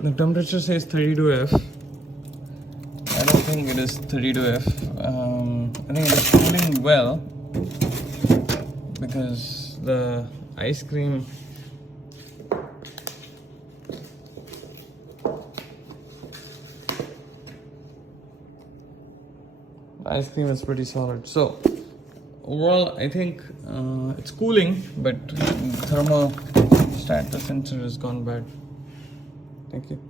The temperature says 32F. I don't think it is 32F. I think it is cooling well because the ice cream is pretty solid. So overall, I think it's cooling, but thermal stat sensor has gone bad. Thank you.